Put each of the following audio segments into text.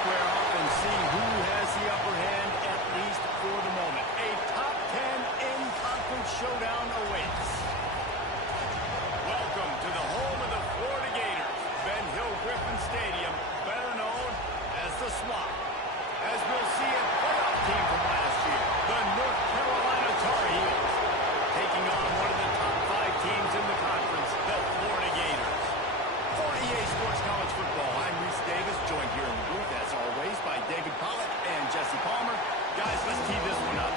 square off and see who has the upper hand, at least for the moment. A top 10 in-conference showdown awaits. Welcome to the home of the Florida Gators, Ben Hill Griffin Stadium, better known as the Swamp. As we'll see a playoff team from last year, the North Carolina Tar Heels, taking on one of the top 5 teams in the conference, the Florida Gators. For EA Sports College Football, I'm Reese Davis, joined here in the booth, as always, by David Pollack and Jesse Palmer. Guys, let's tee this one up.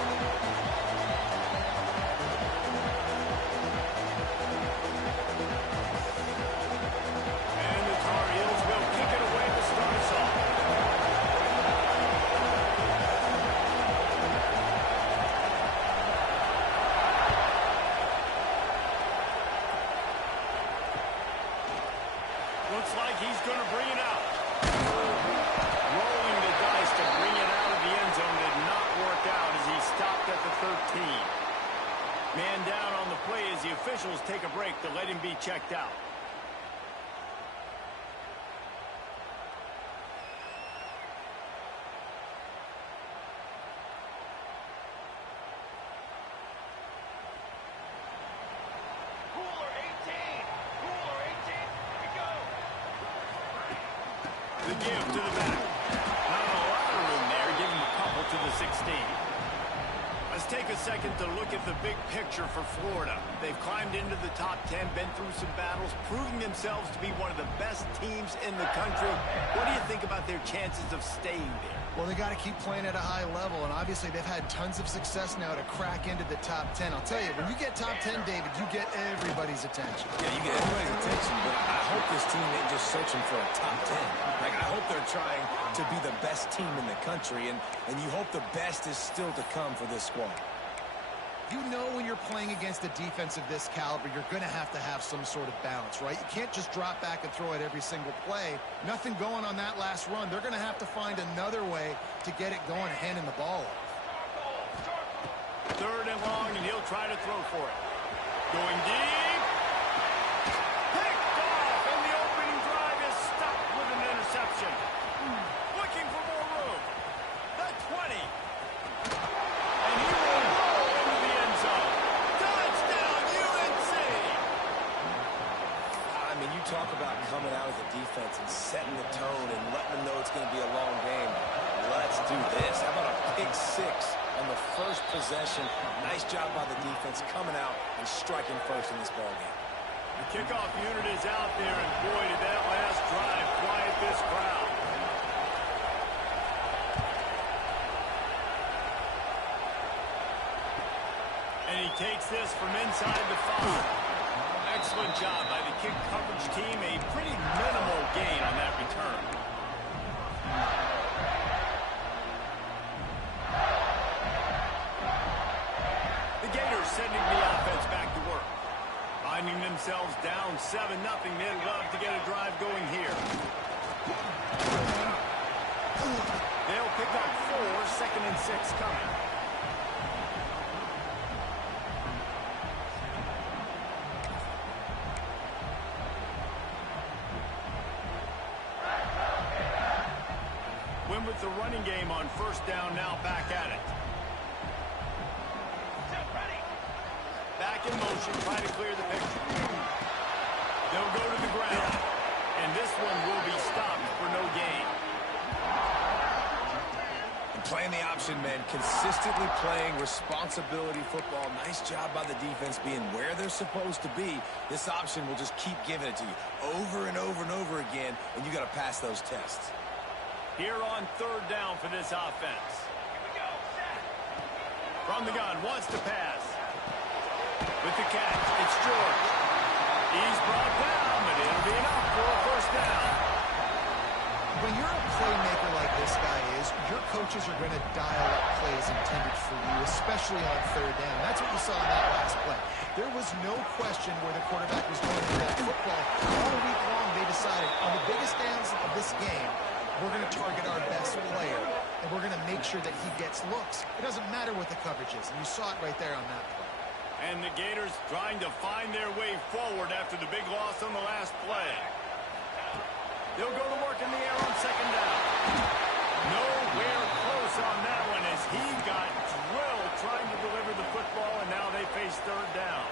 And the Tar Heels will kick it away to start us off. Looks like he's going to bring it out. Rolling the dice to bring it out of the end zone did not work out as he stopped at the 13. Man down on the play as the officials take a break to let him be checked out. The give to the back. Not a lot of room there. Give him a couple to the 16. Let's take a second to look at the big picture for Florida. They've climbed into the top 10, been through some battles, proving themselves to be one of the best teams in the country. What do you think about their chances of staying there? Well, they got to keep playing at a high level, and obviously they've had tons of success now to crack into the top 10. I'll tell you, when you get top 10, David, you get everybody's attention. Yeah, you get everybody's attention, but I hope this team ain't just searching for a top 10. Like, I hope they're trying to be the best team in the country, and you hope the best is still to come for this squad. You know when you're playing against a defense of this caliber, you're going to have some sort of balance, right? You can't just drop back and throw it every single play. Nothing going on that last run. They're going to have to find another way to get it going and handing the ball off. 3rd and long, and he'll try to throw for it. Going deep. Picked off, and the opening drive is stopped with an interception. Looking for more room. The 20. And he will roll into the end zone. Touchdown, UNC! I mean, you talk about coming out as a defense and setting the tone and letting them know it's going to be a long game. Let's do this. How about a pick 6 on the first possession? Nice job by the defense coming out and striking first in this ballgame. The kickoff unit is out there, and boy, did that last drive quiet this crowd. And he takes this from inside the 5. Excellent job by the kick coverage team. A pretty minimal gain on that return. The Gators sending the offense back to work. Finding themselves down 7-0. They'd love to get a drive going here. They'll pick up 4, 2nd and 6 coming. Win with the running game on 1st down, now back at it. Back in motion, try to clear the picture. They'll go to the ground, and this one will be stopped for no gain. And playing the option, man, consistently playing responsibility football. Nice job by the defense being where they're supposed to be. This option will just keep giving it to you over and over and over again, and you got to pass those tests. Here on 3rd down for this offense. From the gun, wants to pass. With the catch, it's George. He's brought down, but it'll be enough for a 1st down. When you're a playmaker like this guy is, your coaches are going to dial up plays intended for you, especially on 3rd down. That's what you saw in that last play. There was no question where the quarterback was going to that football. All week long, they decided on the biggest downs of this game, we're going to target our best player, and we're going to make sure that he gets looks. It doesn't matter what the coverage is, and you saw it right there on that play. And the Gators trying to find their way forward after the big loss on the last play. They'll go to work in the air on 2nd down. Nowhere close on that one as he got drilled trying to deliver the football, and now they face third down.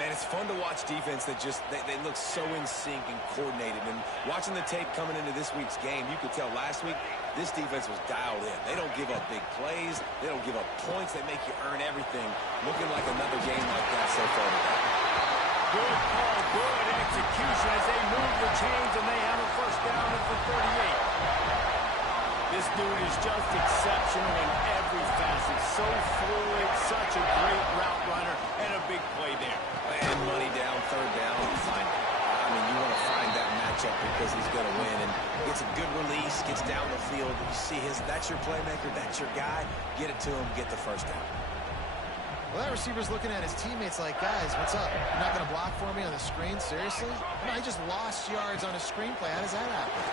Man, it's fun to watch defense that just, they look so in sync and coordinated. And watching the tape coming into this week's game, you could tell last week this defense was dialed in. They don't give up big plays. They don't give up points. They make you earn everything. Looking like another game like that so far today. Good call, good execution as they move the chains, and they have a first down at the 38. This dude is just exceptional in every facet. So fluid, such a great route runner, and a big play there. And money down, third down, find it. I mean, you want to find that matchup because he's going to win. And gets a good release, gets down the field. You see that's your playmaker, that's your guy. Get it to him, get the first down. Well, that receiver's looking at his teammates like, guys, what's up? You're not going to block for me on the screen? Seriously? No, he just lost yards on a screenplay. How does that happen?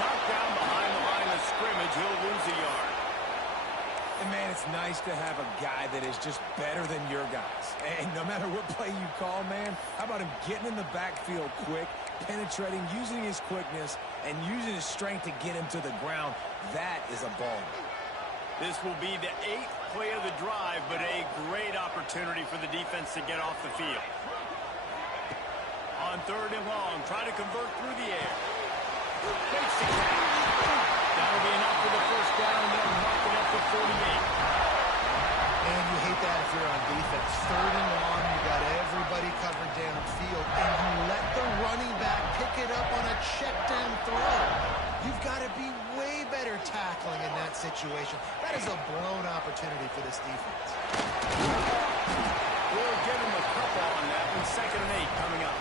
Knocked down behind the line of scrimmage, he'll lose a yard. And, man, it's nice to have a guy that is just better than your guys. And no matter what play you call, man, how about him getting in the backfield quick, penetrating, using his quickness, and using his strength to get him to the ground? That is a ball. This will be the 8th play of the drive, but a great opportunity for the defense to get off the field. On third and long, try to convert through the air. Makes the catch. That'll be enough for the first down. They'll mark it up to 48. And you hate that if you're on defense. Third and long, you got everybody covered downfield, and you let the running back pick it up on a check down throw. You've got to be way better tackling in that situation. That is a blown opportunity for this defense. We'll give him a couple on that one. 2nd and 8 coming up.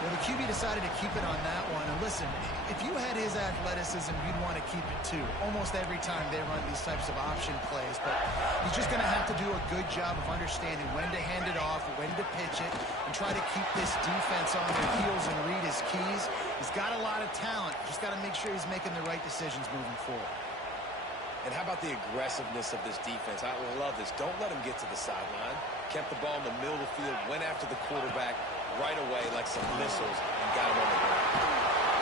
Well, the QB decided to keep it on that one. And listen, if you had his athleticism, you'd want to keep it too. Almost every time they run these types of option plays. But he's just going to have to do a good job of understanding when to hand it off, when to pitch it, and try to keep this defense on their heels and read his keys. He's got a lot of talent. Just got to make sure he's making the right decisions moving forward. And how about the aggressiveness of this defense? I love this. Don't let him get to the sideline. Kept the ball in the middle of the field, went after the quarterback right away like some missiles, and got him on the ground.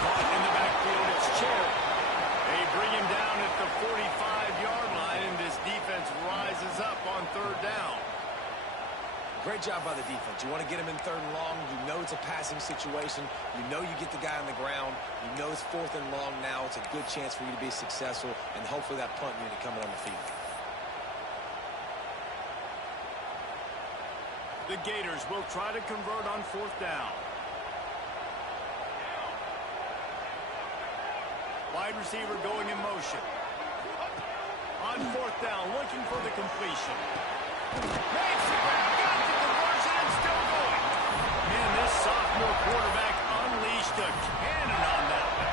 Caught in the backfield, it's Cherry. They bring him down at the 45-yard line, and this defense rises up on third down. Great job by the defense. You want to get him in third and long. You know it's a passing situation. You know you get the guy on the ground. You know it's 4th and long now. It's a good chance for you to be successful, and hopefully that punt unit coming on the field. The Gators will try to convert on 4th down. Wide receiver going in motion. On 4th down, looking for the completion. Makes the grab, got the conversion, and still going. Man, this sophomore quarterback unleashed a cannon on that one.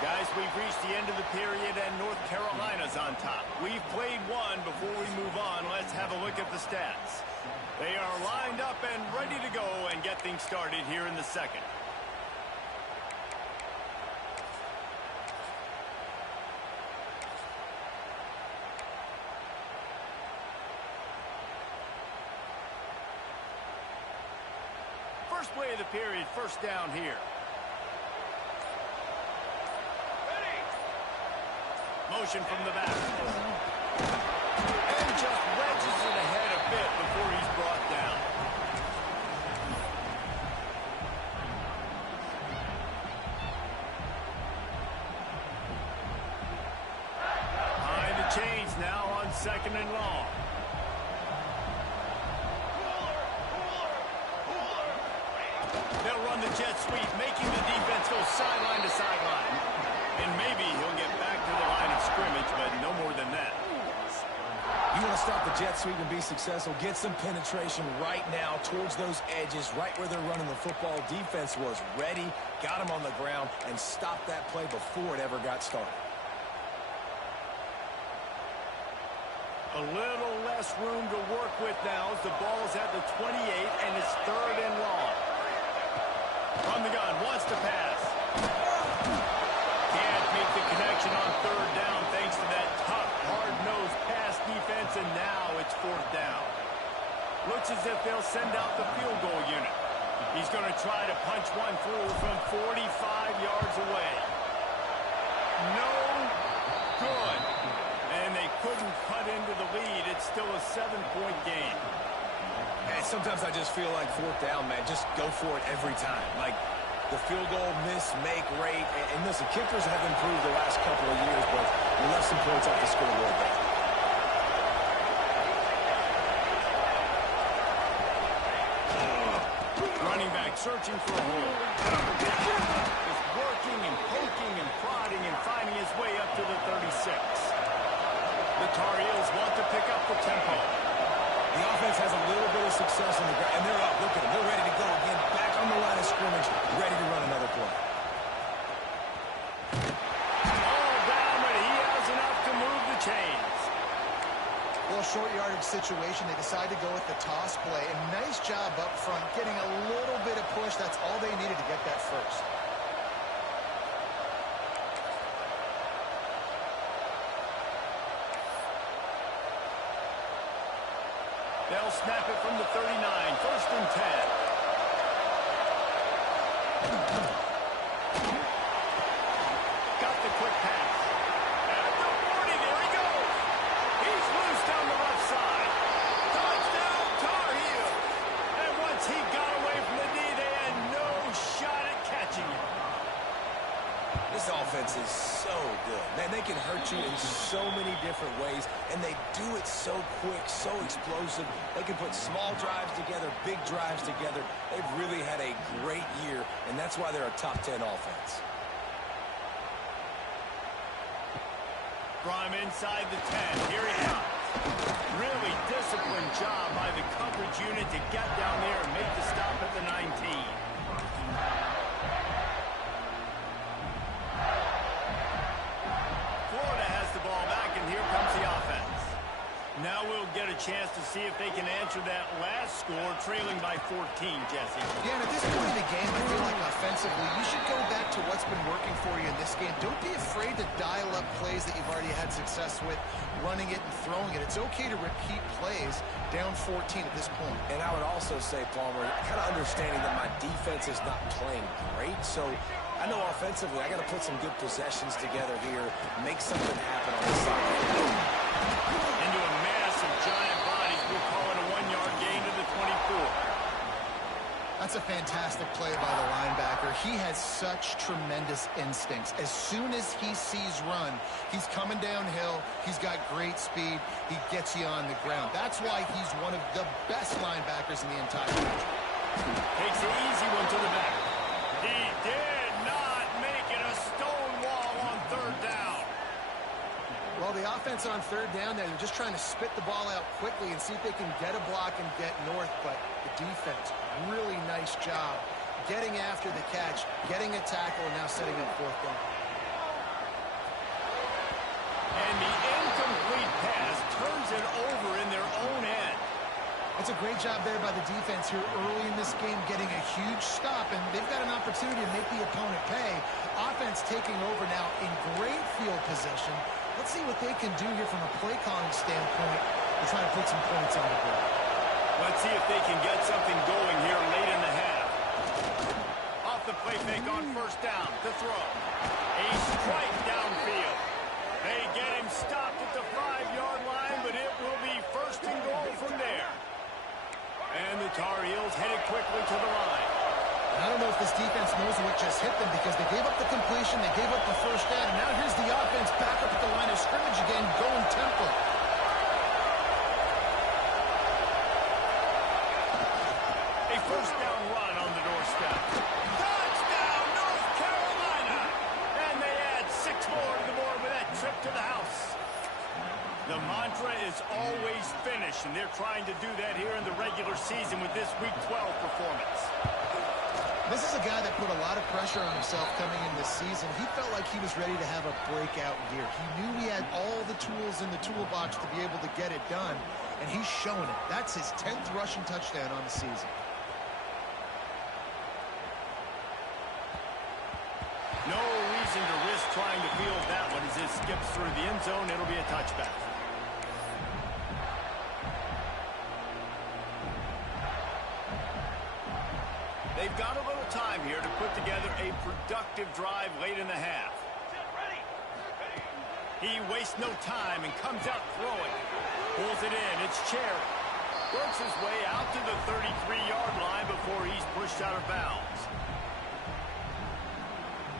Guys, we've reached the end of the period, and North Carolina's on top. We've played one. Before we move on, let's have a look at the stats. They are lined up and ready to go and get things started here in the second. First play of the period, first down here. Motion from the back. And just wedges it ahead a bit before he's brought down. Behind the chains now on 2nd and long. They'll run the jet sweep, making the defense go sideline to sideline. And maybe he'll get back to the line of scrimmage, but no more than that. You want to stop the jet sweep and be successful, get some penetration right now towards those edges, right where they're running the football. Defense was ready, got him on the ground, and stopped that play before it ever got started. A little less room to work with now as the ball's at the 28, and it's 3rd and long. From the gun, wants to pass. Can't make the connection on 3rd down thanks to that tough, hard-nosed pass defense, and now it's 4th down. Looks as if they'll send out the field goal unit. He's going to try to punch one through from 45 yards away. No good. And they couldn't cut into the lead. It's still a 7-point game. Hey, sometimes I just feel like fourth down, man. Just go for it every time. Like the field goal miss-make rate. And listen, kickers have improved the last couple of years, but we left some points off the scoreboard there. Running back searching for a hole. Just working and poking and prodding and finding his way up to the 36. The Tar Heels want to pick up the tempo. The offense has a little bit of success on the ground, and they're up. Look at them. They're ready to go again. Back on the line of scrimmage, ready to run another play. All down, but he has enough to move the chains. Well, short yardage situation, they decide to go with the toss play. And nice job up front, getting a little bit of push. That's all they needed to get that first. They'll snap it from the 39. First and 10. Got the quick pass. At the 40, there he goes. He's loose down the left side. Touchdown, Tar Heels. And once he got away from the knee, they had no shot at catching him. This offense is so good. Man, they can hurt you in so many different ways, and they do it so quick, so explosive. They can put small drives together, big drives together. They've really had a great year, and that's why they're a top 10 offense. From inside the 10, here he comes. Really disciplined job by the coverage unit to get down there and make the stop at the 19. Florida has the ball back, and here comes the offense. Now we'll get a chance to see if they can answer that last score, trailing by 14, Jesse. Yeah, and at this point in the game, I feel like offensively, you should go back to what's been working for you in this game. Don't be afraid to dial up plays that you've already had success with, running it and throwing it. It's okay to repeat plays down 14 at this point. And I would also say, Palmer, kind of understanding that my defense is not playing great, so I know offensively I got to put some good possessions together here, make something happen on this side. Into a mass of giant bodies, we'll call it a 1-yard gain to the 24. That's a fantastic play by the linebacker. He has such tremendous instincts. As soon as he sees run, he's coming downhill. He's got great speed. He gets you on the ground. That's why he's one of the best linebackers in the entire country. Takes the easy one to the back. He did not make it a stone wall on third down. Well, the offense on third down there, they're just trying to spit the ball out quickly and see if they can get a block and get north. But the defense, really nice job getting after the catch, getting a tackle, and now setting up fourth down. And the incomplete pass turns it over in their own end. That's a great job there by the defense here early in this game, getting a huge stop, and they've got an opportunity to make the opponent pay. Offense taking over now in great field position. Let's see what they can do here from a play calling standpoint to try to put some points on the board. Let's see if they can get something going here late in the half. Off the play fake on first down to throw. A strike downfield. They get him stopped at the 5-yard line, but it will be first and goal from there. And the Tar Heels headed quickly to the line. I don't know if this defense knows what just hit them because they gave up the completion, they gave up the first down, and now here's the offense back up at the line of scrimmage again, going tempo. A first down run on the doorstep. Touchdown, North Carolina! And they add 6 more to the board with that trip to the house. The mantra is always finish, and they're trying to do that here in the regular season with this Week 12 performance. This is a guy that put a lot of pressure on himself coming in this season. He felt like he was ready to have a breakout year. He knew he had all the tools in the toolbox to be able to get it done, and he's shown it. That's his 10th rushing touchdown on the season. No reason to risk trying to field that one as it skips through the end zone. It'll be a touchback. they've got a little time here to put together a productive drive late in the half. He wastes no time and comes out throwing. Pulls it in. It's Cherry. Works his way out to the 33-yard line before he's pushed out of bounds.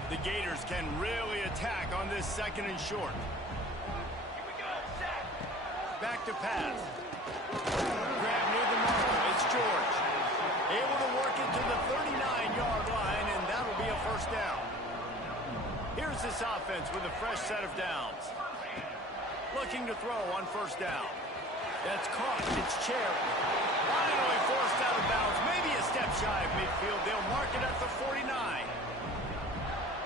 The Gators can really attack on this 2nd and short. Back to pass. Grab near the marker. It's George. Able to work it to the 39-yard line, and that'll be a first down. Here's this offense with a fresh set of downs. Looking to throw on first down. That's caught. It's Cherry. Finally forced out of bounds. Maybe a step shy of midfield. They'll mark it at the 49.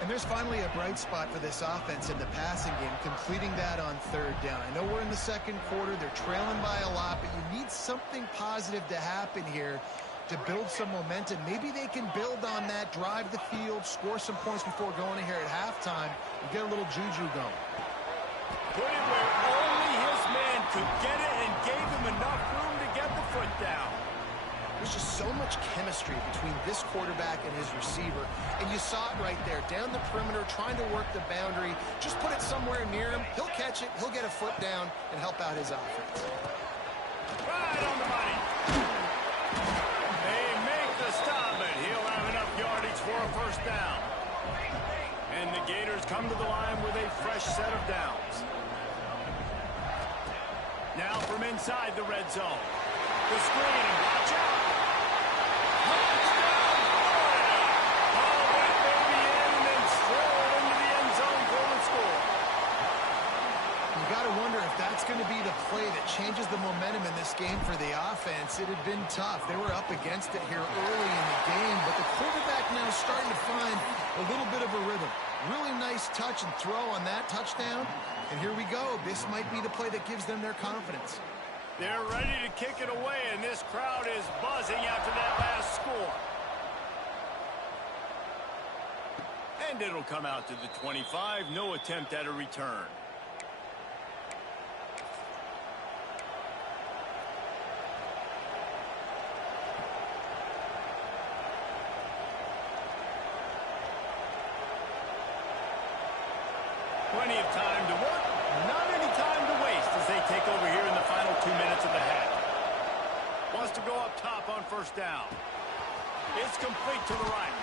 And there's finally a bright spot for this offense in the passing game, completing that on 3rd down. I know we're in the 2nd quarter. They're trailing by a lot, but you need something positive to happen here to build some momentum. Maybe they can build on that, drive the field, score some points before going in here at halftime, and get a little juju going. Put it where only his man could get it and gave him enough room to get the foot down. There's just so much chemistry between this quarterback and his receiver, and you saw it right there, down the perimeter, trying to work the boundary. Just put it somewhere near him. He'll catch it, he'll get a foot down, and help out his offense. Right on the money. They make the stop, but he'll have enough yardage for a first down. And the Gators come to the line with a fresh set of downs. Now from inside the red zone. The screen, and watch out. Touchdown, Florida! Oh, that may be in and then stroll into the end zone for the score. You got to wonder if that's going to be the play that changes the momentum in this game for the offense. It had been tough. They were up against it here early in the game, but the quarterback now is starting to find a little bit of a rhythm. Really nice touch and throw on that touchdown. And here we go. This might be the play that gives them their confidence. They're ready to kick it away, and this crowd is buzzing after that last score. And it'll come out to the 25. No attempt at a return. Plenty of time to work, not any time to waste as they take over here in the final 2 minutes of the half. Wants to go up top on first down. It's complete to the right.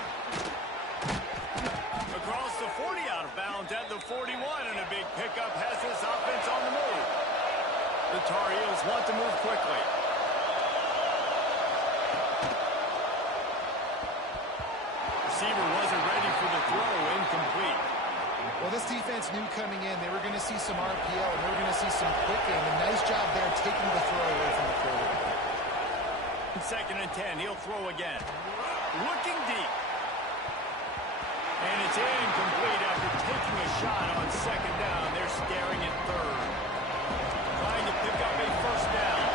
Across the 40, out of bounds at the 41, and a big pickup has this offense on the move. The Tar Heels want to move quickly. Receiver wasn't ready for the throw, incomplete. Well, this defense knew coming in they were going to see some RPO, and they were going to see some quick game. A nice job there taking the throw away from the quarterback. 2nd and 10, he'll throw again. Looking deep. And it's incomplete after taking a shot on 2nd down. They're staring at 3rd. Trying to pick up a first down.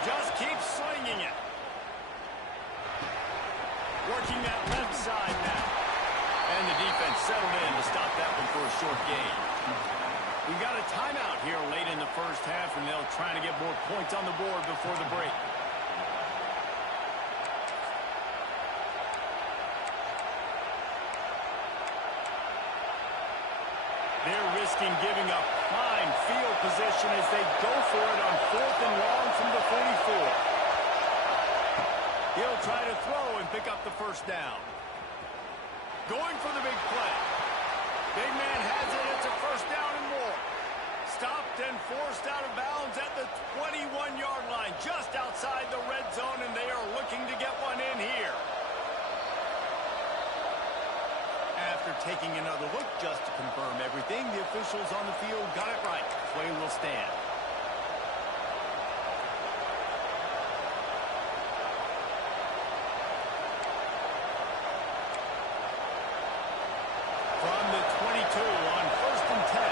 Just keep slinging it. Working that left side now. And the defense settled in to stop that one for a short gain. We've got a timeout here late in the first half, and they'll try to get more points on the board before the break. They're risking giving up prime field position as they go for it on 4th and long from the 44. He'll try to throw and pick up the first down. Going for the big play. Big man has it. It's a first down and more. Stopped and forced out of bounds at the 21-yard line, just outside the red zone, and they are looking to get one in here. After taking another look just to confirm everything, the officials on the field got it right. Play will stand. From the 22 on 1st and 10.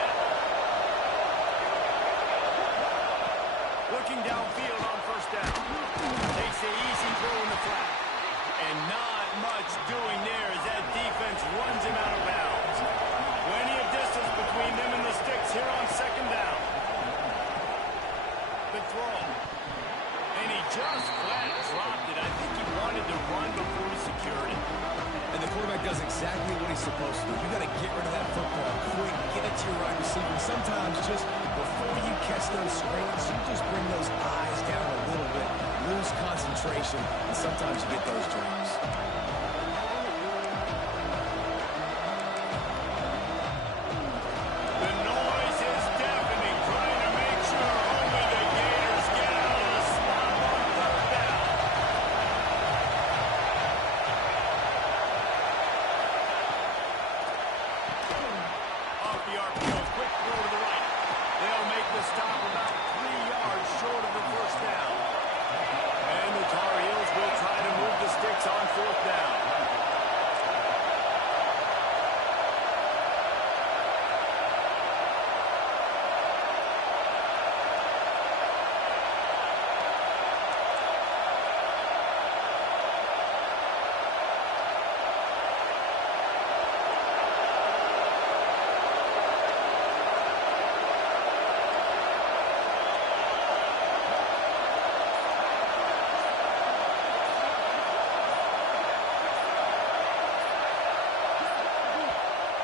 Looking downfield on first down. Takes the easy throw in the flat. And not much doing there as that defense runs him out of bounds. Plenty of distance between them and the sticks here on second down. The throw. And he just flat dropped it. I think he wanted to run before he secured it. And the quarterback does exactly what he's supposed to do. You got to get rid of that football quick, get it to your wide receiver. And sometimes just before you catch those screens, you just bring those eyes down a little bit, lose concentration, and sometimes you get those drops. The noise is deafening, trying to make sure only the Gators get out of the slump on third down. Off the RPO, quick throw to the right. They'll make the stop about 3 yards short of the first down. And the Tar Heels will try to move the sticks on fourth down.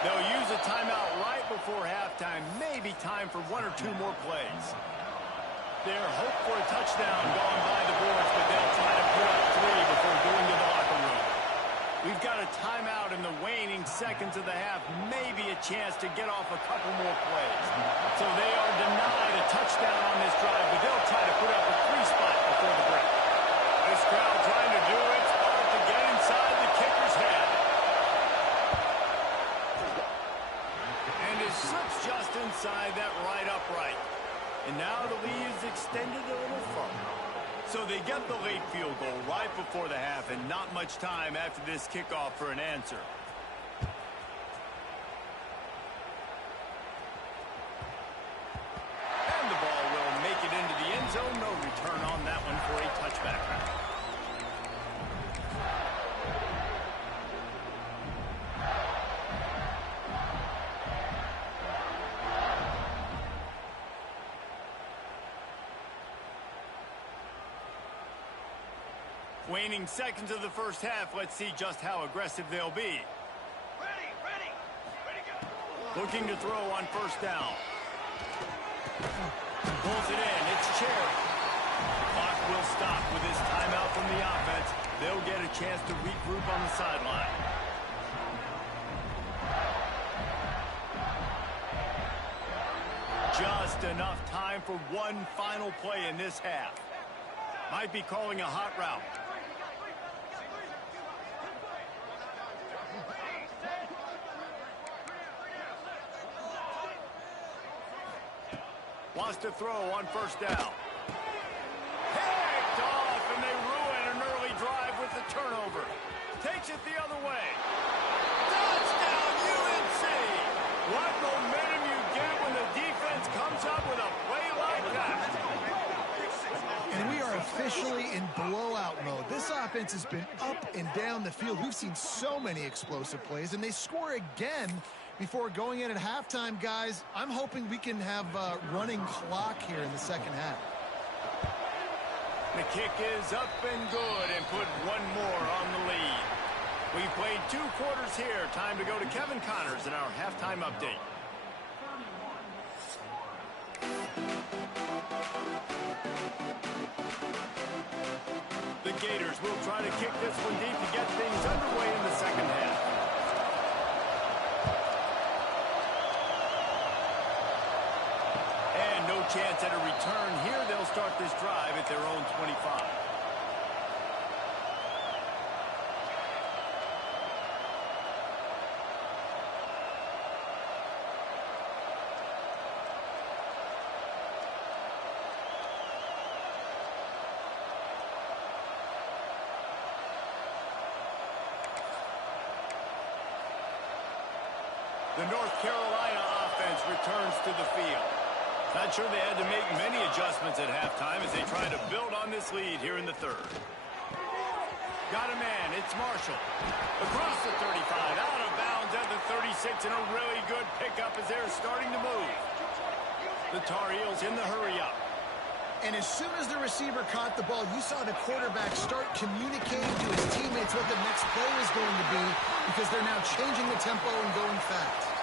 They'll use a timeout right before halftime. Maybe time for 1 or 2 more plays. They're hope for a touchdown gone by the boards, but they'll try to put up 3 before going to the locker room. We've got a timeout in the waning seconds of the half. Maybe a chance to get off a couple more plays. So they are denied a touchdown on this drive, but they'll try to put up a 3 spot before the break. This crowd trying to do its part to get inside the kicker's head. And it slips just inside that right upright. And now the lead is extended a little further. So they get the late field goal right before the half, and not much time after this kickoff for an answer. And the ball will make it into the end zone. No return on that one for a touchback. Waning seconds of the first half. Let's see just how aggressive they'll be. Ready, go. Looking to throw on first down. Pulls it in. It's Cherry. The clock will stop with this timeout from the offense. They'll get a chance to regroup on the sideline. Just enough time for one final play in this half. Might be calling a hot route. Wants to throw on first down. Picked off, and they ruin an early drive with the turnover. Takes it the other way. Touchdown, UNC! What momentum you get when the defense comes up with a play like that. And we are officially in blowout mode. This offense has been up and down the field. We've seen so many explosive plays, and they score again before going in at halftime, guys. I'm hoping we can have a running clock here in the second half. The kick is up and good, and put one more on the lead. We played 2 quarters here. Time to go to Kevin Connors in our halftime update. The Gators will try to kick this one deep to get things underway in the second half. And no chance at a return here. They'll start this drive at their own 25. The North Carolina offense returns to the field. Not sure they had to make many adjustments at halftime as they try to build on this lead here in the third. Got a man. It's Marshall. Across the 35. Out of bounds at the 36. And a really good pickup as they're starting to move. The Tar Heels in the hurry-up. And as soon as the receiver caught the ball, you saw the quarterback start communicating to his teammates what the next play was going to be because they're now changing the tempo and going fast.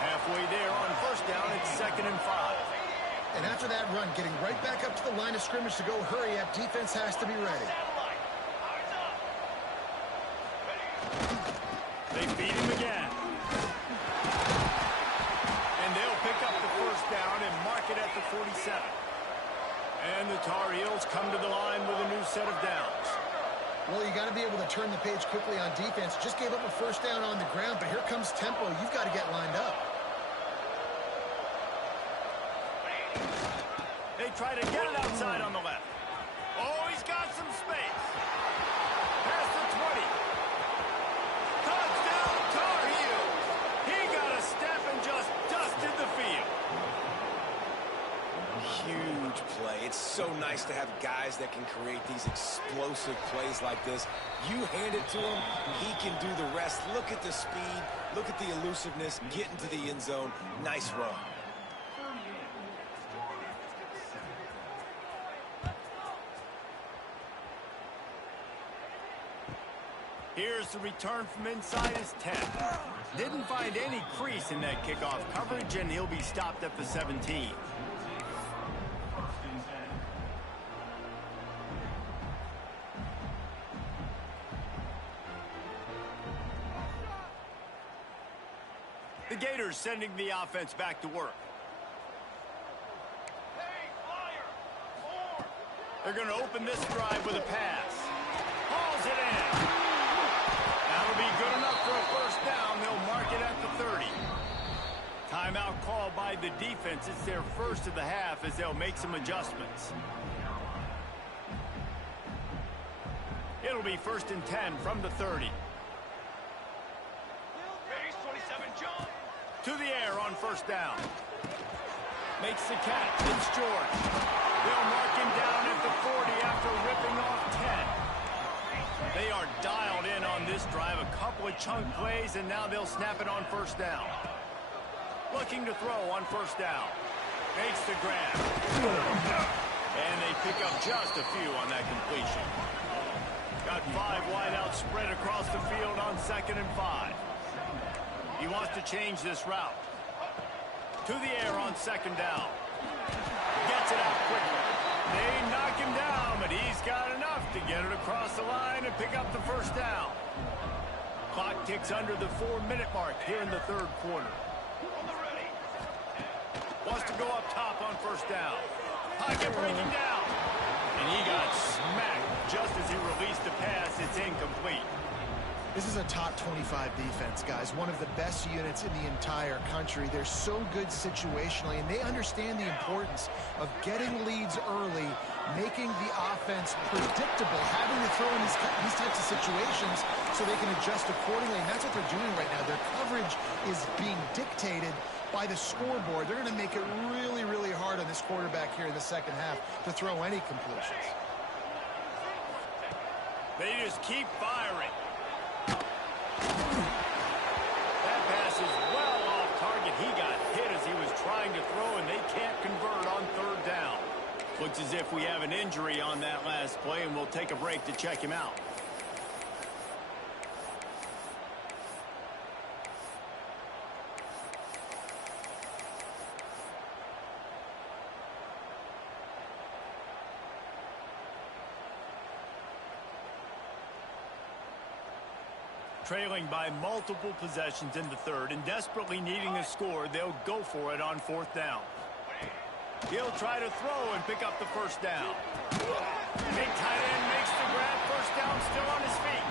Halfway there on first down, it's 2nd and 5. And after that run, getting right back up to the line of scrimmage to go hurry up, defense has to be ready. They beat him again. And they'll pick up the first down and mark it at the 47. And the Tar Heels come to the line with a new set of downs. Well, you got to be able to turn the page quickly on defense. Just gave up a first down on the ground, but here comes tempo. You've got to get lined up. They try to get it outside on the left. Oh, he's got some space. Past the 20. Touchdown, Tar Heels. He got a step and just dusted the field. Huge play. It's so nice to have guys that can create these explosive plays like this. You hand it to him, he can do the rest. Look at the speed. Look at the elusiveness. Get into the end zone. Nice run. Here's the return from inside his 10. Didn't find any crease in that kickoff coverage, and he'll be stopped at the 17. The Gators sending the offense back to work. They're going to open this drive with a pass. Hauls it in. That'll be good enough for a first down. They'll mark it at the 30. Timeout called by the defense. It's their first of the half as they'll make some adjustments. It'll be 1st and 10 from the 30. To the air on first down. Makes the catch. It's George. They'll mark him down at the 40 after ripping off 10. They are dialed in on this drive. A couple of chunk plays, and now they'll snap it on first down. Looking to throw on first down. Makes the grab. And they pick up just a few on that completion. Got 5 wideouts spread across the field on 2nd and 5. He wants to change this route. To the air on 2nd down. Gets it out quickly. They knock him down, but he's got enough to get it across the line and pick up the first down. Clock ticks under the 4-minute mark here in the 3rd quarter. Wants to go up top on first down. Pocket breaking down. And he got smacked just as he released the pass. It's incomplete. This is a top 25 defense, guys. One of the best units in the entire country. They're so good situationally, and they understand the importance of getting leads early, making the offense predictable, having to throw in these types of situations so they can adjust accordingly. And that's what they're doing right now. Their coverage is being dictated by the scoreboard. They're going to make it really, really hard on this quarterback here in the second half to throw any completions. They just keep firing. That pass is well off target. He got hit as he was trying to throw, and they can't convert on 3rd down. Looks as if we have an injury on that last play, and we'll take a break to check him out. Trailing by multiple possessions in the 3rd and desperately needing a score, they'll go for it on 4th down. He'll try to throw and pick up the first down. Big tight end makes the grab. First down, still on his feet.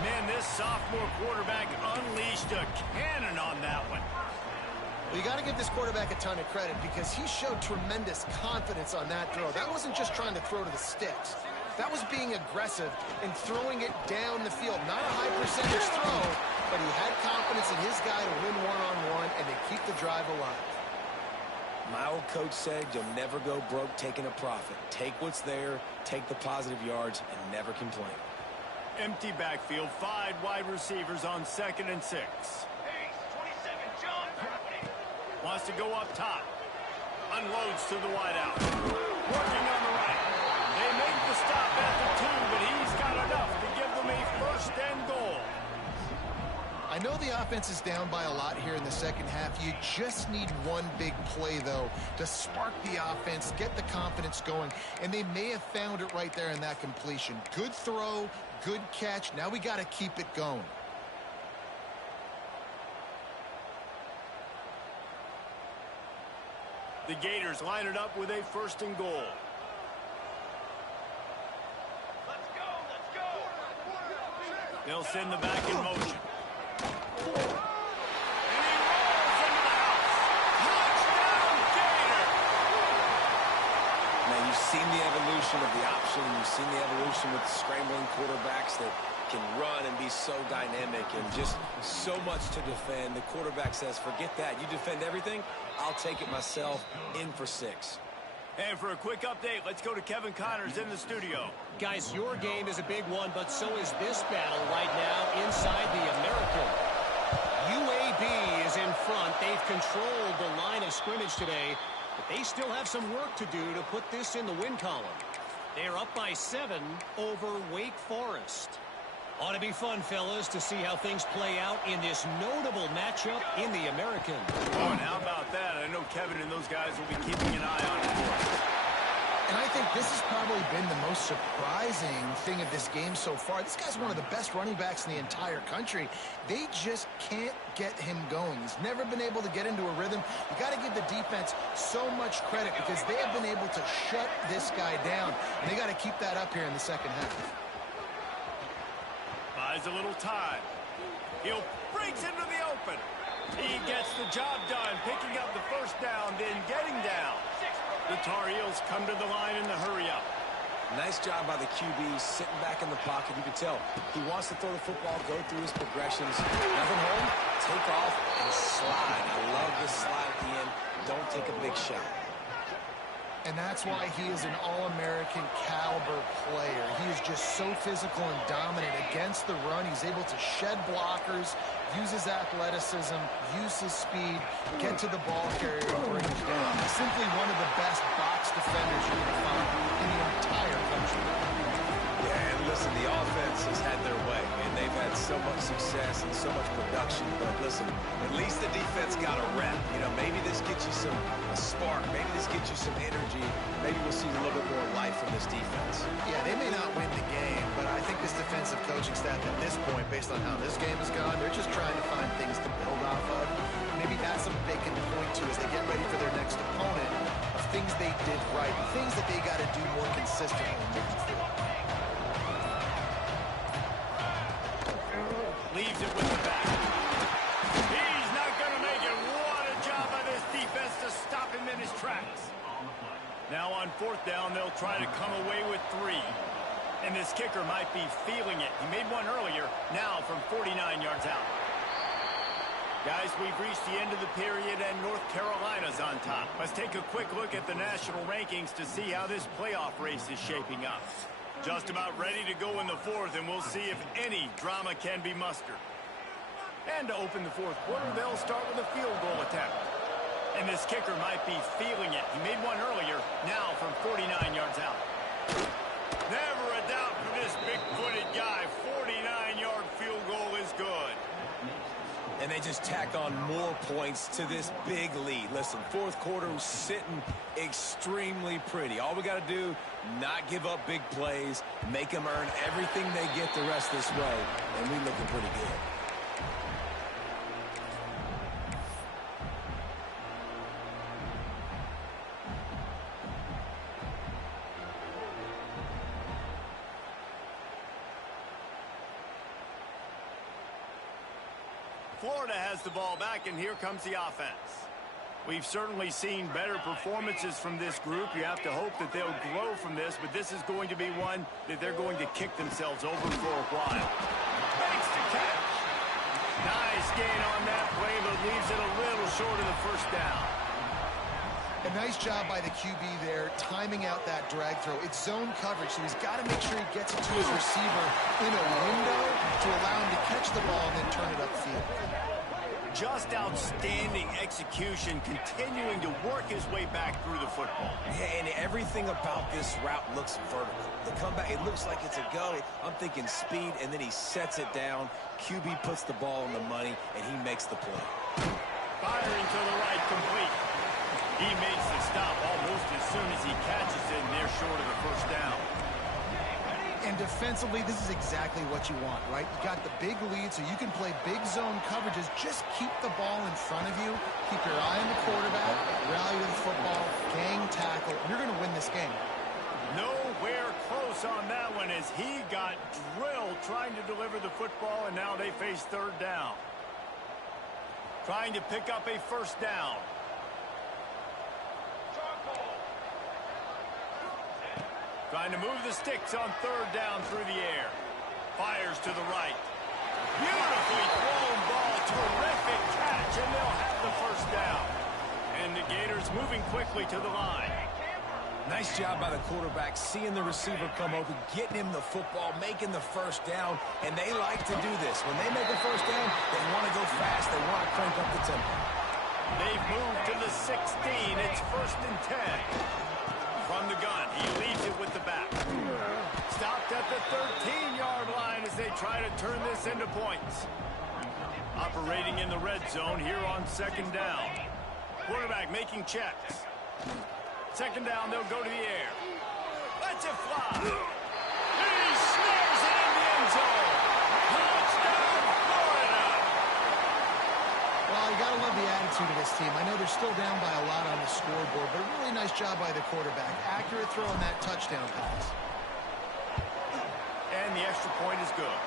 Man, this sophomore quarterback unleashed a cannon on that one. Well, you got to give this quarterback a ton of credit because he showed tremendous confidence on that throw. That wasn't just trying to throw to the sticks. That was being aggressive and throwing it down the field. Not a high percentage throw, but he had confidence in his guy to win one-on-one and to keep the drive alive. My old coach said you'll never go broke taking a profit. Take what's there, take the positive yards, and never complain. Empty backfield, 5 wide receivers on 2nd and 6. Wants to go up top. Unloads to the wideout. Working on the right. They make the stop at the 2, but he's got enough to give them a 1st and goal. I know the offense is down by a lot here in the second half. You just need one big play, though, to spark the offense, get the confidence going, and they may have found it right there in that completion. Good throw, good catch. Now we got to keep it going. The Gators line it up with a 1st and goal. Let's go. They'll send the back in motion. And he rolls into the house. Touchdown, Gator! Now, you've seen the evolution of the option. You've seen the evolution with scrambling quarterbacks that can run and be so dynamic and just so much to defend. The quarterback says, forget that. You defend everything, I'll take it myself. In for 6. And for a quick update, let's go to Kevin Connors in the studio. Guys, your game is a big one, but so is this battle right now inside the American. UAB is in front. They've controlled the line of scrimmage today, but they still have some work to do to put this in the win column. They're up by 7 over Wake Forest. Ought to be fun, fellas, to see how things play out in this notable matchup in the American. Oh, and how about that? I know Kevin and those guys will be keeping an eye on it for us. And I think this has probably been the most surprising thing of this game so far. This guy's one of the best running backs in the entire country. They just can't get him going. He's never been able to get into a rhythm. You got to give the defense so much credit because they have been able to shut this guy down. And they got to keep that up here in the second half. Buys a little time. He'll breaks into the open. He gets the job done, picking up the 1st down, then getting down. The Tar Heels come to the line in the hurry-up. Nice job by the QB, sitting back in the pocket. You can tell he wants to throw the football, go through his progressions. Nothing home, take off, and slide. I love this slide at the end. Don't take a big shot. And that's why he is an All-American caliber player. He is just so physical and dominant against the run. He's able to shed blockers, use his athleticism, use his speed, get to the ball carrier and bring him down. He's simply one of the best box defenders you're going to find in the entire country. Yeah, and listen, the offense has had their way, and they've had so much success and so much production. But listen, at least the defense got a rep. You know, maybe this gets you a spark. Maybe this gets you some energy. Maybe we'll see a little bit more life from this defense. Yeah, they may not win the game, but I think this defensive coaching staff at this point, based on how this game has gone, they're just trying to find things to build off of. Maybe that's something they can point to as they get ready for their next opponent of things they did right, things that they got to do more consistently moving forward. Leaves it with the back. He's not going to make it. What a job by this defense to stop him in his tracks. Now on 4th down, they'll try to come away with 3. And this kicker might be feeling it. He made one earlier, now from 49 yards out. Guys, we've reached the end of the period, and North Carolina's on top. Let's take a quick look at the national rankings to see how this playoff race is shaping up. Just about ready to go in the 4th, and we'll see if any drama can be mustered. And to open the 4th quarter, they'll start with a field goal attempt. And this kicker might be feeling it. He made one earlier, now from 49 yards out. Never a doubt for this big-footed guy. 49-yard field goal is good. And they just tack on more points to this big lead. Listen, 4th quarter was sitting extremely pretty. All we got to do, not give up big plays, make them earn everything they get the rest of this way, and we looking pretty good. Florida has the ball back, and here comes the offense. We've certainly seen better performances from this group. You have to hope that they'll grow from this, but this is going to be one that they're going to kick themselves over for a while. Makes the catch. Nice gain on that play, but leaves it a little short of the 1st down. A nice job by the QB there, timing out that drag throw. It's zone coverage, so he's got to make sure he gets it to his receiver in a window to allow him to catch the ball and then turn it upfield. Just outstanding execution, continuing to work his way back through the football. Yeah, and everything about this route looks vertical. The comeback, it looks like it's a go. I'm thinking speed, and then he sets it down. QB puts the ball on the money, and he makes the play. Firing to the right, complete. He makes the stop almost as soon as he catches it, and they're short of the first down. And defensively, this is exactly what you want, right? You got the big lead, so you can play big zone coverages. Just keep the ball in front of you. Keep your eye on the quarterback. Rally to the football. Gang tackle. You're going to win this game. Nowhere close on that one as he got drilled trying to deliver the football, and now they face third down. Trying to pick up a first down. Trying to move the sticks on third down through the air. Fires to the right. Beautifully thrown ball. Terrific catch, and they'll have the first down. And the Gators moving quickly to the line. Nice job by the quarterback, seeing the receiver come open, getting him the football, making the first down, and they like to do this. When they make a first down, they want to go fast. They want to crank up the tempo. They've moved to the 16. It's 1st and 10. From the gun, he leaves it with the back. Stopped at the 13-yard line as they try to turn this into points. Operating in the red zone here on 2nd down. Quarterback making checks. 2nd down, they'll go to the air. Lets it fly. He snares it in the end zone. Touchdown, Florida! Well, you got to love the attitude of this team. I know they're still down by a lot on the scoreboard, but a really nice job by the quarterback. Accurate throw on that touchdown pass. And the extra point is good.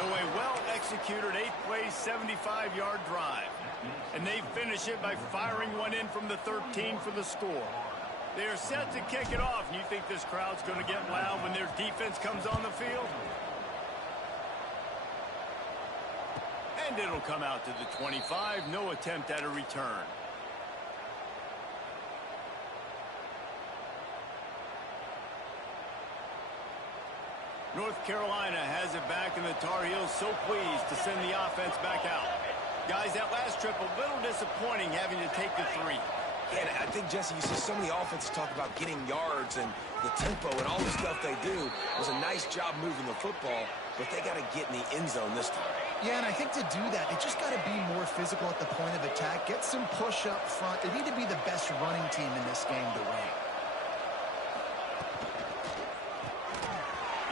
So a well-executed 8-play, 75-yard drive. And they finish it by firing one in from the 13 for the score. They are set to kick it off. And you think this crowd's going to get loud when their defense comes on the field? And it'll come out to the 25. No attempt at a return. North Carolina has it back, and the Tar Heels so pleased to send the offense back out. Guys, that last trip a little disappointing having to take the 3. Yeah, and I think, Jesse, you see so many offenses talk about getting yards and the tempo and all the stuff they do. It was a nice job moving the football, but they got to get in the end zone this time. Yeah, and I think to do that, they just got to be more physical at the point of attack. Get some push up front. They need to be the best running team in this game to win.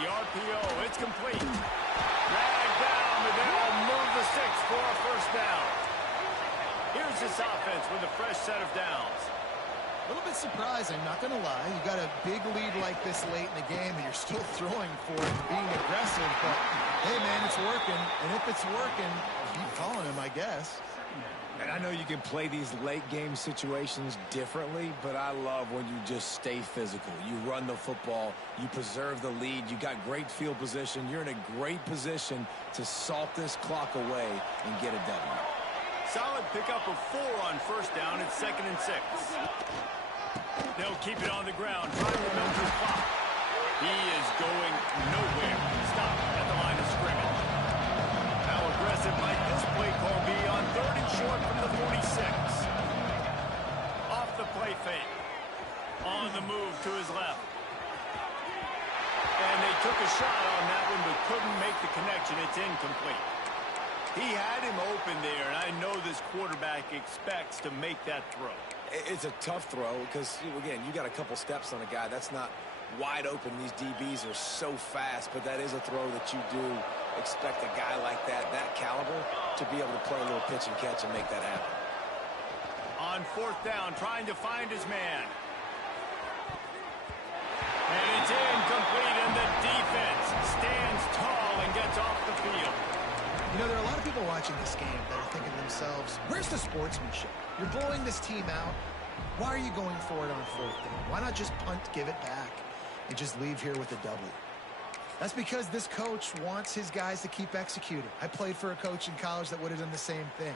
The RPO, it's complete. Dragged down, but they'll move the 6 for a first down. Here's this offense with a fresh set of downs. A little bit surprising, not going to lie. You got a big lead like this late in the game, and you're still throwing for it and being aggressive. But, hey, man, it's working. And if it's working, keep calling him, I guess. And I know you can play these late-game situations differently, but I love when you just stay physical. You run the football. You preserve the lead. You got great field position. You're in a great position to salt this clock away and get a W. Solid pickup of 4 on first down. It's 2nd and 6. They'll keep it on the ground, trying to milk his clock. He is going nowhere. Stop at the line of scrimmage. How aggressive might this play call be on 3rd and short from the 46? Off the play fake. On the move to his left. And they took a shot on that one, but couldn't make the connection. It's incomplete. He had him open there, and I know this quarterback expects to make that throw. It's a tough throw because, again, you got a couple steps on a guy. That's not wide open. These DBs are so fast, but that is a throw that you do expect a guy like that caliber, to be able to play a little pitch and catch and make that happen. On 4th down, trying to find his man. And it's incomplete, and the defense stands tall and gets off the field. You know, there are a lot of people watching this game that are thinking to themselves, where's the sportsmanship? You're blowing this team out. Why are you going for it on 4th down? Why not just punt, give it back, and just leave here with a W? That's because this coach wants his guys to keep executing. I played for a coach in college that would have done the same thing.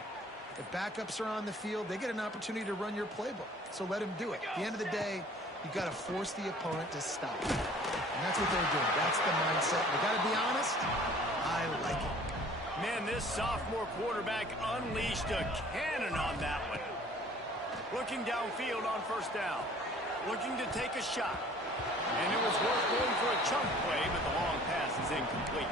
If backups are on the field, they get an opportunity to run your playbook. so let him do it. At the end of the day, you've got to force the opponent to stop. And that's what they're doing. That's the mindset. We got to be honest, I like it. Man, this sophomore quarterback unleashed a cannon on that one. Looking downfield on first down. Looking to take a shot. And it was worth going for a chunk play, but the long pass is incomplete.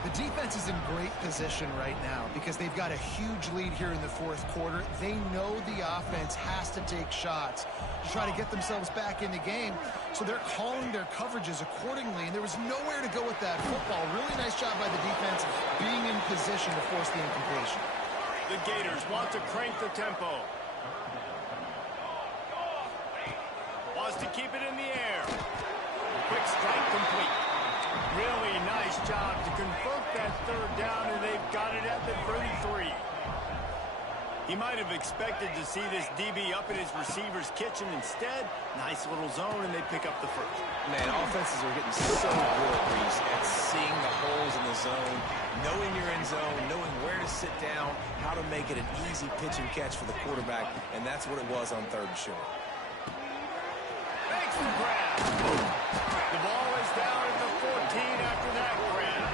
The defense is in great position right now because they've got a huge lead here in the fourth quarter. They know the offense has to take shots to try to get themselves back in the game, so they're calling their coverages accordingly, and there was nowhere to go with that football. Really nice job by the defense being in position to force the incompletion. The Gators want to crank the tempo. Wants to keep it in the air. Quick strike complete. Really nice job to convert that third down, and they've got it at the 33. He might have expected to see this DB up in his receiver's kitchen. Instead, nice little zone, and they pick up the first. Man, offenses are getting so good, Reese, at seeing the holes in the zone, knowing your end zone, knowing where to sit down, how to make it an easy pitch and catch for the quarterback, and that's what it was on third and short. Makes the grab. The ball is down at the 14 after that grab.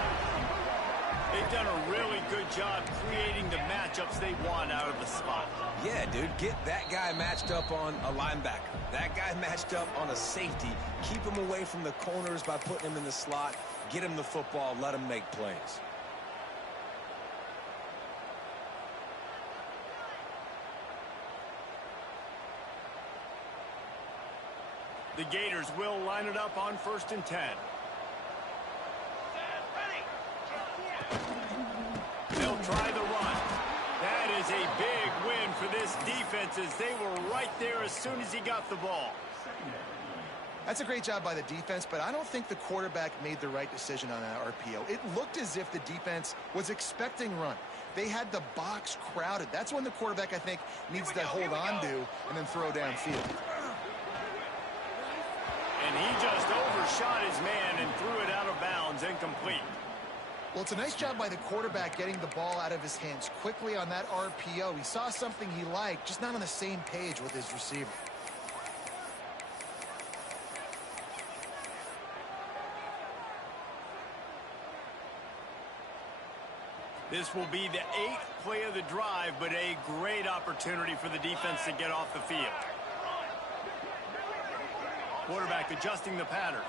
They've done a really good job creating the matchups they want out of the slot. Yeah, dude, get that guy matched up on a linebacker. That guy matched up on a safety. Keep him away from the corners by putting him in the slot. Get him the football. Let him make plays. The Gators will line it up on 1st and 10. They'll try the run. That is a big win for this defense as they were right there as soon as he got the ball. That's a great job by the defense, but I don't think the quarterback made the right decision on that RPO. It looked as if the defense was expecting run. They had the box crowded. That's when the quarterback, I think, needs to hold on to and then throw downfield. And he just overshot his man and threw it out of bounds, incomplete. Well, it's a nice job by the quarterback getting the ball out of his hands quickly on that RPO. He saw something he liked, just not on the same page with his receiver. This will be the 8th play of the drive, but a great opportunity for the defense to get off the field. Quarterback adjusting the pattern.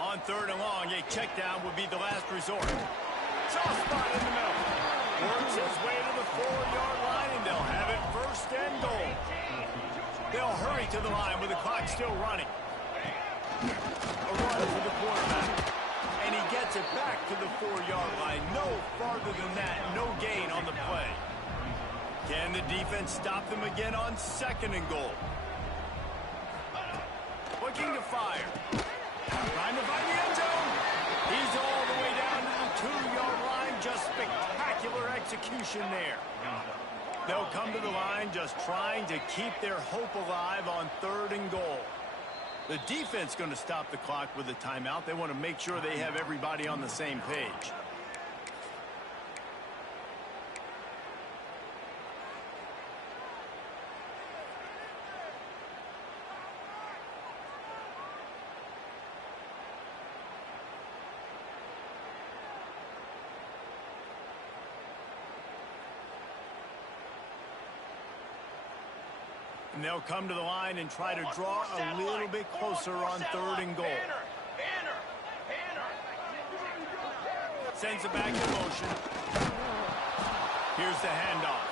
On 3rd and long, a check down would be the last resort. Soft spot in the middle. Works his way to the 4-yard line, and they'll have it 1st and goal. They'll hurry to the line with the clock still running. A run for the quarterback. And he gets it back to the 4-yard line. No farther than that. No gain on the play. Can the defense stop them again on 2nd and goal? Looking to fire. Trying to find the end zone. He's all the way down to the 2-yard line. Just spectacular execution there. They'll come to the line just trying to keep their hope alive on 3rd and goal. The defense going to stop the clock with a timeout. They want to make sure they have everybody on the same page. And they'll come to the line and try to draw a little bit closer on 3rd and goal. Sends it back in motion. Here's the handoff.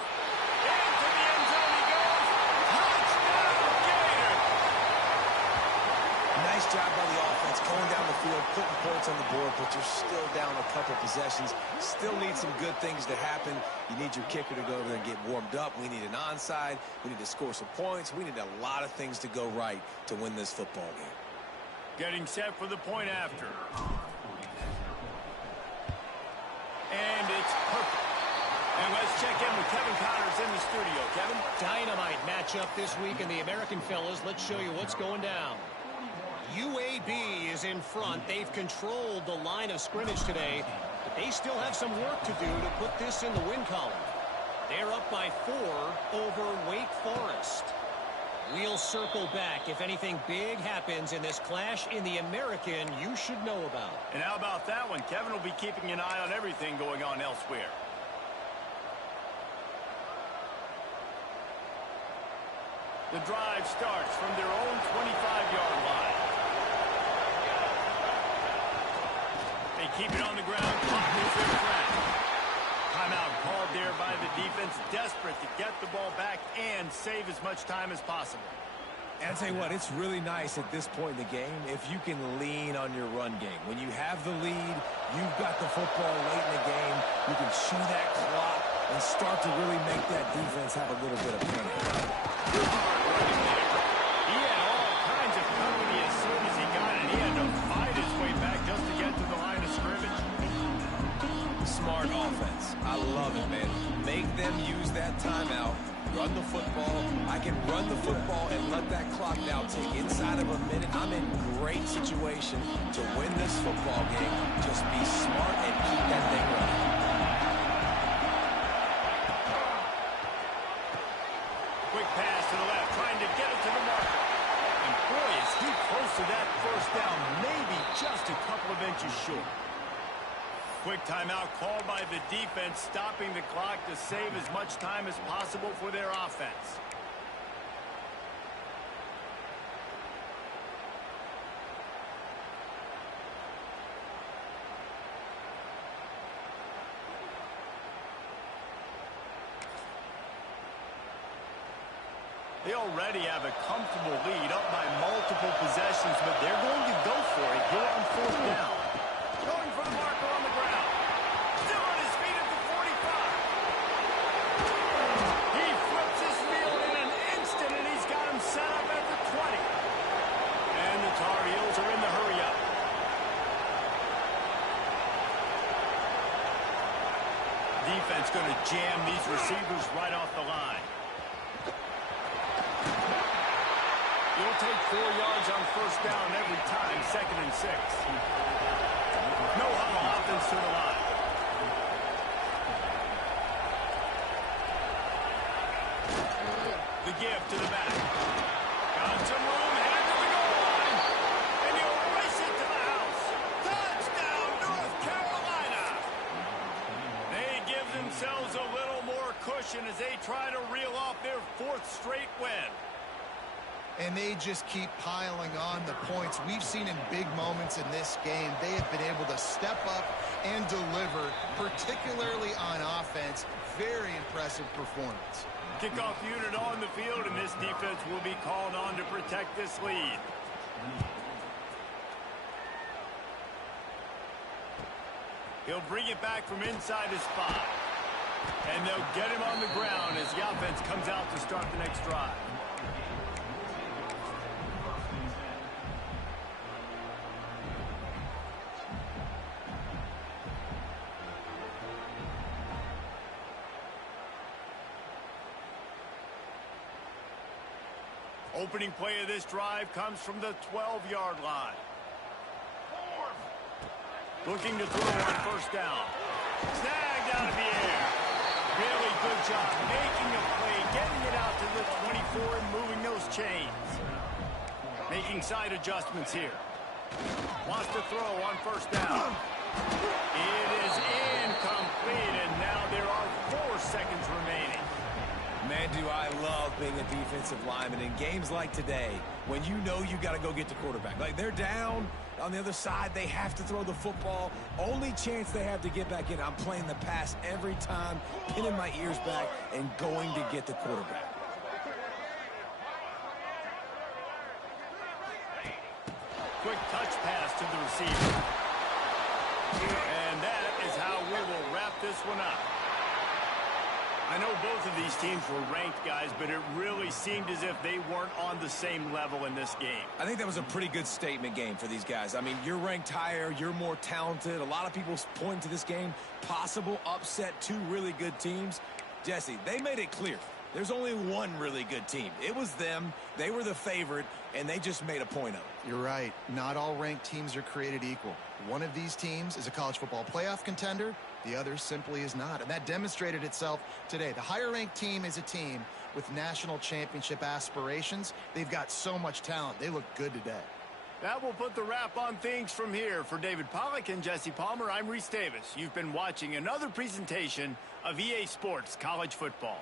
Into the end zone he goes. Touchdown, Gator! Nice job by the offense going down the field, putting points on the board, but you're still down a couple possessions. Still need some good things to happen. You need your kicker to go over there and get warmed up. We need an onside. We need to score some points. We need a lot of things to go right to win this football game. Getting set for the point after. And it's perfect. And let's check in with Kevin Connors in the studio. Kevin? Dynamite matchup this week in the American fellas. Let's show you what's going down. UAB is in front. They've controlled the line of scrimmage today, but they still have some work to do to put this in the win column. They're up by 4 over Wake Forest. We'll circle back if anything big happens in this clash in the American you should know about. And how about that one? Kevin will be keeping an eye on everything going on elsewhere. The drive starts from their own 25-yard line. They keep it on the ground. Clock is their friend. Timeout called there by the defense, desperate to get the ball back and save as much time as possible. And I'll tell you what, it's really nice at this point in the game if you can lean on your run game. When you have the lead, you've got the football late in the game, you can chew that clock and start to really make that defense have a little bit of panic. He had all kinds of company as soon as he got it. He had to fight his way back just to get to the line of scrimmage. Smart offense. I love it, man. Make them use that timeout. Run the football. I can run the football and let that clock now take inside of a minute. I'm in great situation to win this football game. Just be smart and keep that thing running. Quick pass to the left, trying to get it to the marker. And boy, is he close to that first down, maybe just a couple of inches short. Quick timeout called by the defense, stopping the clock to save as much time as possible for their offense. They already have a comfortable lead, up by multiple possessions, but they're going to go for it here on fourth down. Going for the marker on the ground. Still on his feet at the 45. He flips his field in an instant, and he's got him set up at the 20. And the Tar Heels are in the hurry-up. Defense going to jam these receivers right off the line. You'll take 4 yards on first down every time, 2nd and 6. No huddle, offense to the line. The give to the back. Got some room, headed to the goal line. And he'll race it to the house. Touchdown, North Carolina. They give themselves a little more cushion as they try to reel off their 4th straight win. And they just keep piling on the points. We've seen in big moments in this game, they have been able to step up and deliver, particularly on offense. Very impressive performance. Kickoff unit on the field, and this defense will be called on to protect this lead. He'll bring it back from inside his 5. And they'll get him on the ground as the offense comes out to start the next drive. Opening play of this drive comes from the 12-yard line. Looking to throw on first down. Snagged out of the air. Really good job making a play, getting it out to the 24 and moving those chains. Making side adjustments here. Wants to throw on first down. It is incomplete, and now there are 4 seconds remaining. Man, do I love being a defensive lineman in games like today when you know you got to go get the quarterback. Like, they're down on the other side. They have to throw the football. Only chance they have to get back in. I'm playing the pass every time, pinning my ears back and going to get the quarterback. Quick touch pass to the receiver. And that is how we will wrap this one up. I know both of these teams were ranked, guys, but it really seemed as if they weren't on the same level in this game. I think that was a pretty good statement game for these guys. I mean, you're ranked higher, you're more talented. A lot of people point to this game, possible upset, 2 really good teams. Jesse, they made it clear. There's only one really good team. It was them. They were the favorite, and they just made a point of it. You're right. Not all ranked teams are created equal. One of these teams is a college football playoff contender. The other simply is not. And that demonstrated itself today. The higher-ranked team is a team with national championship aspirations. They've got so much talent. They look good today. That will put the wrap on things from here. For David Pollack and Jesse Palmer, I'm Reese Davis. You've been watching another presentation of EA Sports College Football.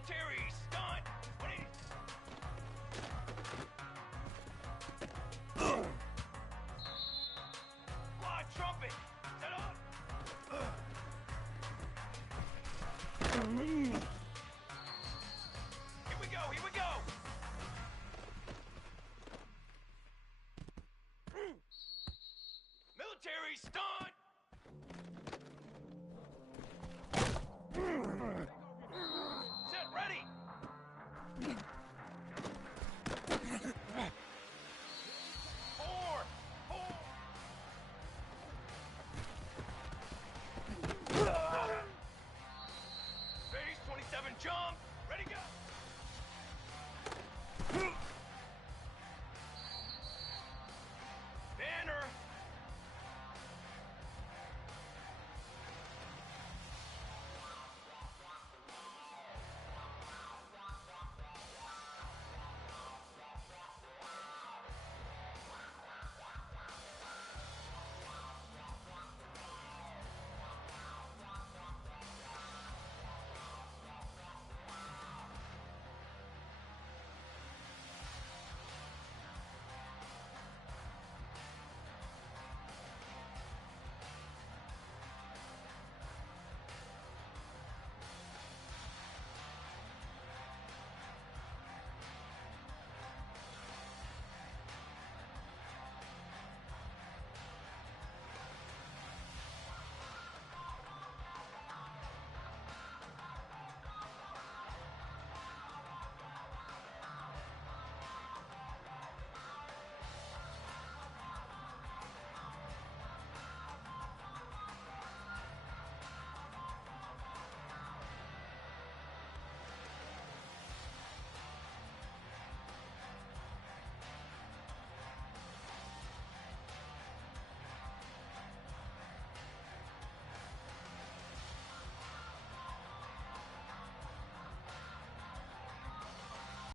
Military stunt. 20. Fly trumpet. Set up. Here we go. Here we go. Military stunt. Set, ready! 4, 4. Base 27 jump, ready go!